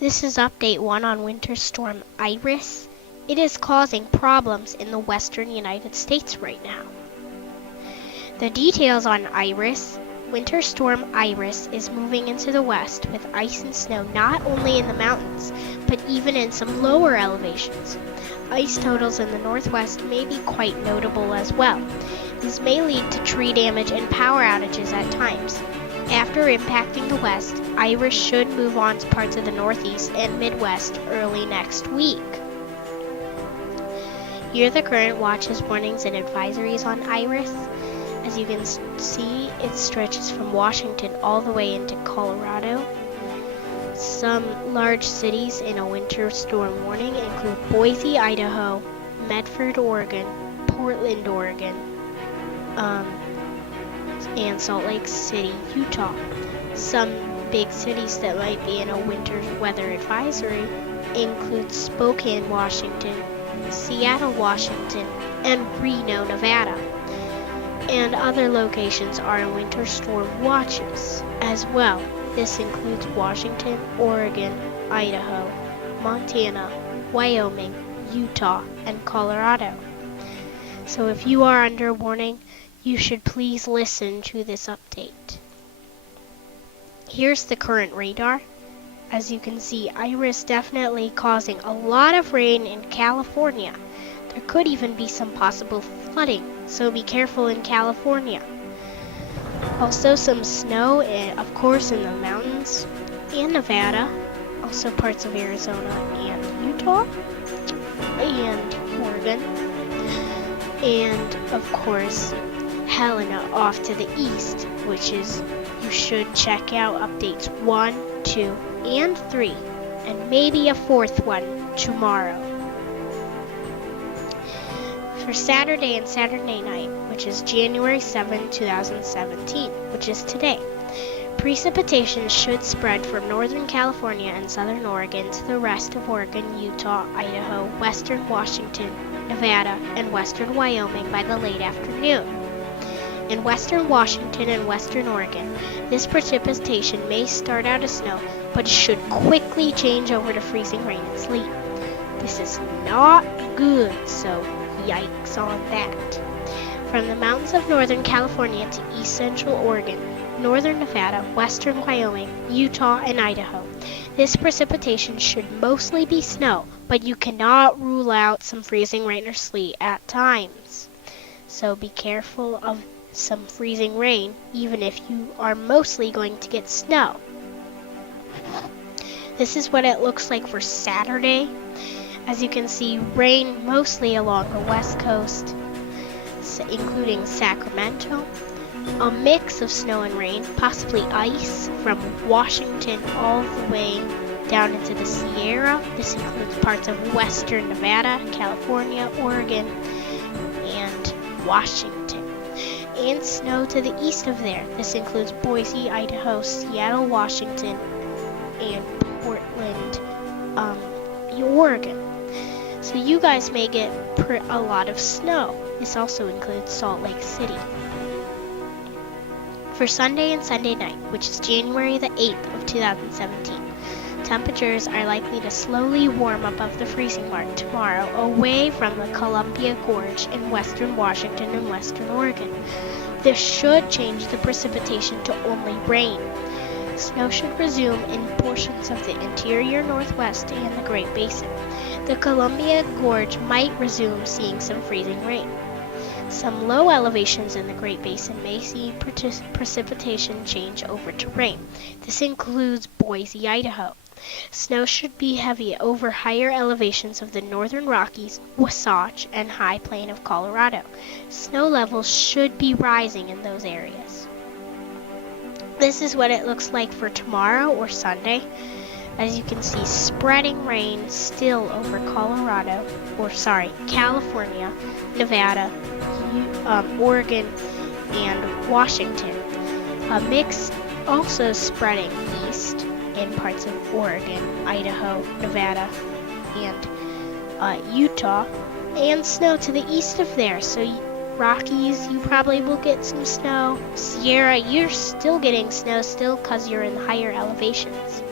This is update 1 on Winter Storm Iras. It is causing problems in the western United States right now. The details on Iras. Winter Storm Iras is moving into the west with ice and snow not only in the mountains, but even in some lower elevations. Ice totals in the northwest may be quite notable as well. This may lead to tree damage and power outages at times. After impacting the west, Iras should move on to parts of the northeast and midwest early next week. Here are the current watches, warnings, and advisories on Iras. As you can see, it stretches from Washington all the way into Colorado. Some large cities in a winter storm warning include Boise, Idaho, Medford, Oregon, Portland, Oregon, and Salt Lake City, Utah. Some big cities that might be in a winter weather advisory include Spokane, Washington, Seattle, Washington, and Reno, Nevada. And other locations are in winter storm watches as well. This includes Washington, Oregon, Idaho, Montana, Wyoming, Utah, and Colorado. So if you are under warning, you should please listen to this update. Here's the current radar. As you can see, Iras definitely causing a lot of rain in California. There could even be some possible flooding, so be careful in California. Also some snow, of course, in the mountains and Nevada, also parts of Arizona and Utah and Oregon, and of course Helena off to the east, which is, you should check out updates 1, 2, and 3, and maybe a 4th one tomorrow. For Saturday and Saturday night, which is January 7, 2017, which is today, precipitation should spread from northern California and southern Oregon to the rest of Oregon, Utah, Idaho, western Washington, Nevada, and western Wyoming by the late afternoon. In western Washington and western Oregon, this precipitation may start out as snow, but it should quickly change over to freezing rain and sleet. This is not good, so yikes on that. From the mountains of northern California to east central Oregon, northern Nevada, western Wyoming, Utah, and Idaho, this precipitation should mostly be snow, but you cannot rule out some freezing rain or sleet at times. So be careful of some freezing rain, even if you are mostly going to get snow. This is what it looks like for Saturday. As you can see, rain mostly along the west coast, including Sacramento. A mix of snow and rain, possibly ice, from Washington all the way down into the Sierra. This includes parts of western Nevada, California, Oregon, and Washington. And snow to the east of there. This includes Boise, Idaho, Seattle, Washington, and Portland, Oregon. So you guys may get a lot of snow. This also includes Salt Lake City. For Sunday and Sunday night, which is January the 8th of 2017, temperatures are likely to slowly warm above the freezing mark tomorrow away from the Columbia Gorge in western Washington and western Oregon. This should change the precipitation to only rain. Snow should resume in portions of the interior Northwest and the Great Basin. The Columbia Gorge might resume seeing some freezing rain. Some low elevations in the Great Basin may see precipitation change over to rain. This includes Boise, Idaho. Snow should be heavy over higher elevations of the northern Rockies, Wasatch, and high plain of Colorado. Snow levels should be rising in those areas. This is what it looks like for tomorrow or Sunday. As you can see, spreading rain still over California, Nevada, Oregon, and Washington. A mix also spreading east in parts of Oregon, Idaho, Nevada, and Utah, and snow to the east of there. So Rockies, you probably will get some snow. Sierra, you're still getting snow still because you're in higher elevations.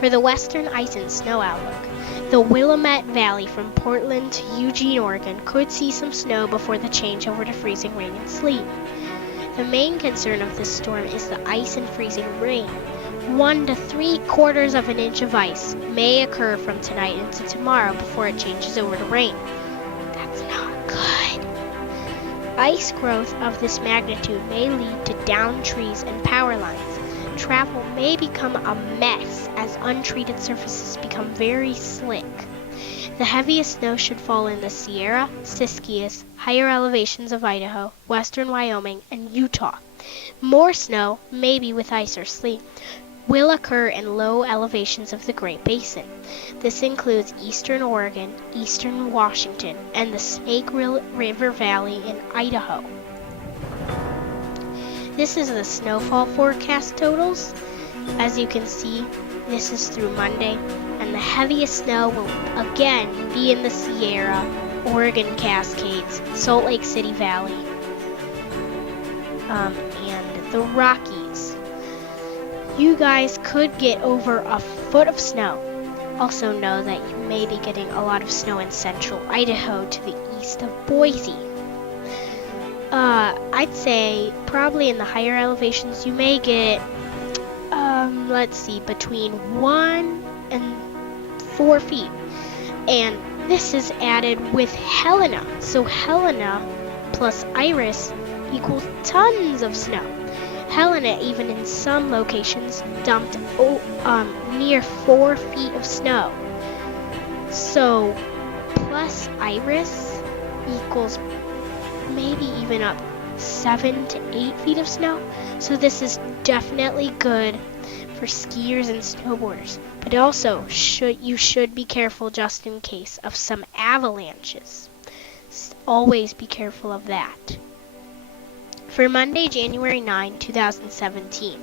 For the western ice and snow outlook, the Willamette Valley from Portland to Eugene, Oregon could see some snow before the change over to freezing rain and sleet. The main concern of this storm is the ice and freezing rain. 1 to 3/4 of an inch of ice may occur from tonight into tomorrow before it changes over to rain. That's not good. Ice growth of this magnitude may lead to downed trees and power lines. Travel may become a mess as untreated surfaces become very slick. The heaviest snow should fall in the Sierra, Siskiyous, higher elevations of Idaho, western Wyoming, and Utah. More snow, maybe with ice or sleet, will occur in low elevations of the Great Basin. This includes eastern Oregon, eastern Washington, and the Snake River Valley in Idaho. This is the snowfall forecast totals. As you can see, this is through Monday, and the heaviest snow will again be in the Sierra, Oregon Cascades, Salt Lake City Valley, and the Rockies. You guys could get over a foot of snow. Also know that you may be getting a lot of snow in central Idaho to the east of Boise. I'd say probably in the higher elevations you may get, between 1 and 4 feet. And this is added with Helena. So Helena plus Iris equals tons of snow. Helena, even in some locations, dumped near 4 feet of snow. So plus Iris equals maybe even up 7 to 8 feet of snow. So this is definitely good for skiers and snowboarders. But also, you should be careful just in case of some avalanches. Always be careful of that. For Monday, January 9, 2017,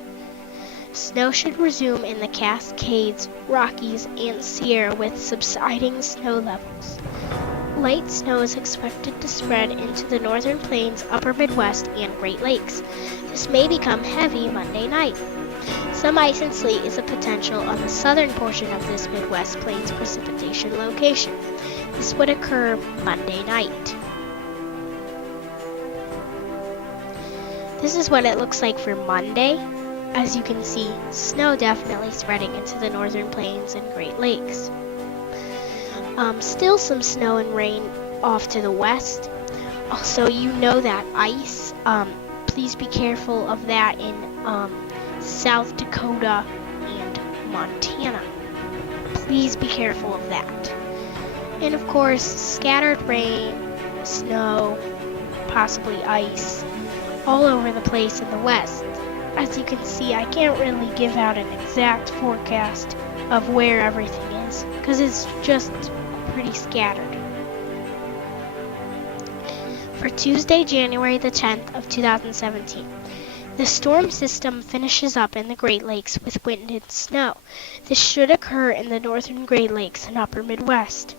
snow should resume in the Cascades, Rockies, and Sierra with subsiding snow levels. Light snow is expected to spread into the northern plains, upper Midwest, and Great Lakes. This may become heavy Monday night. Some ice and sleet is a potential on the southern portion of this Midwest Plains precipitation location. This would occur Monday night. This is what it looks like for Monday. As you can see, snow definitely spreading into the northern plains and Great Lakes. Still some snow and rain off to the west. Also, you know that ice. Please be careful of that in South Dakota and Montana. Please be careful of that. And of course, scattered rain, snow, possibly ice, all over the place in the west. As you can see, I can't really give out an exact forecast of where everything is, because it's just pretty scattered. For Tuesday, January the 10th of 2017, the storm system finishes up in the Great Lakes with wind and snow. This should occur in the northern Great Lakes and upper Midwest.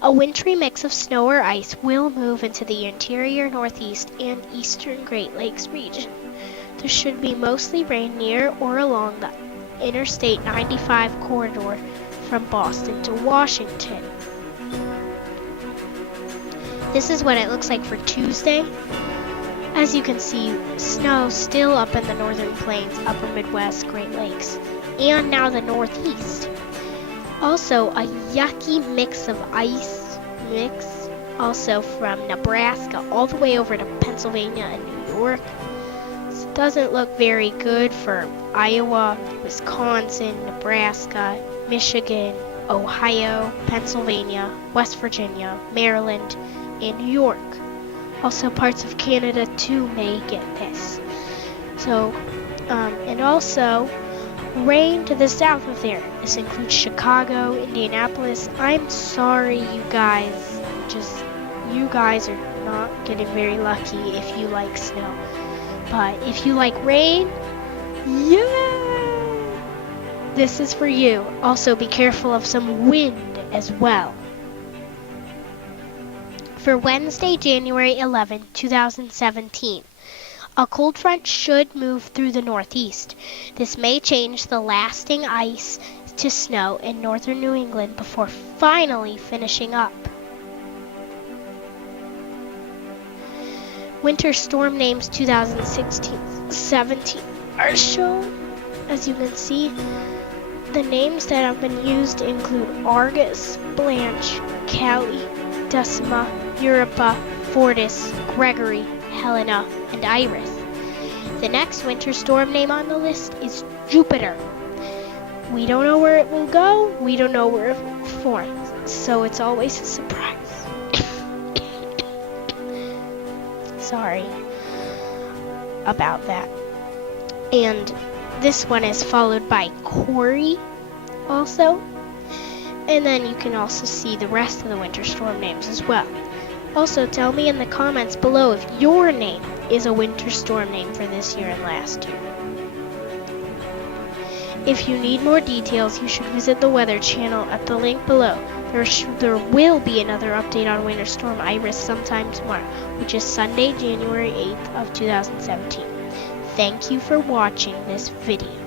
A wintry mix of snow or ice will move into the interior northeast and eastern Great Lakes region. There should be mostly rain near or along the Interstate 95 corridor from Boston to Washington. This is what it looks like for Tuesday. As you can see, snow still up in the northern plains, upper Midwest, Great Lakes, and now the northeast. Also, a yucky mix of ice also from Nebraska all the way over to Pennsylvania and New York. This doesn't look very good for Iowa, Wisconsin, Nebraska, Michigan, Ohio, Pennsylvania, West Virginia, Maryland, and New York. Also, parts of Canada too may get this. So, and also rain to the south of there. This includes Chicago, Indianapolis. I'm sorry, you guys. You guys are not getting very lucky if you like snow. But if you like rain, yeah, this is for you. Also, be careful of some wind as well. For Wednesday, January 11, 2017, a cold front should move through the northeast. This may change the lasting ice to snow in northern New England before finally finishing up. Winter Storm Names 2016-17 are shown. As you can see, the names that have been used include Argus, Blanche, Callie, Decima, Europa, Fortis, Gregory, Helena, and Iris. The next winter storm name on the list is Jupiter. We don't know where it will go, we don't know where it will form, so it's always a surprise. Sorry about that. And this one is followed by Corey also. And then you can also see the rest of the winter storm names as well. Also, tell me in the comments below if your name is a winter storm name for this year and last year. If you need more details, you should visit the Weather Channel at the link below. There will be another update on Winter Storm Iras sometime tomorrow, which is Sunday, January 8th of 2017. Thank you for watching this video.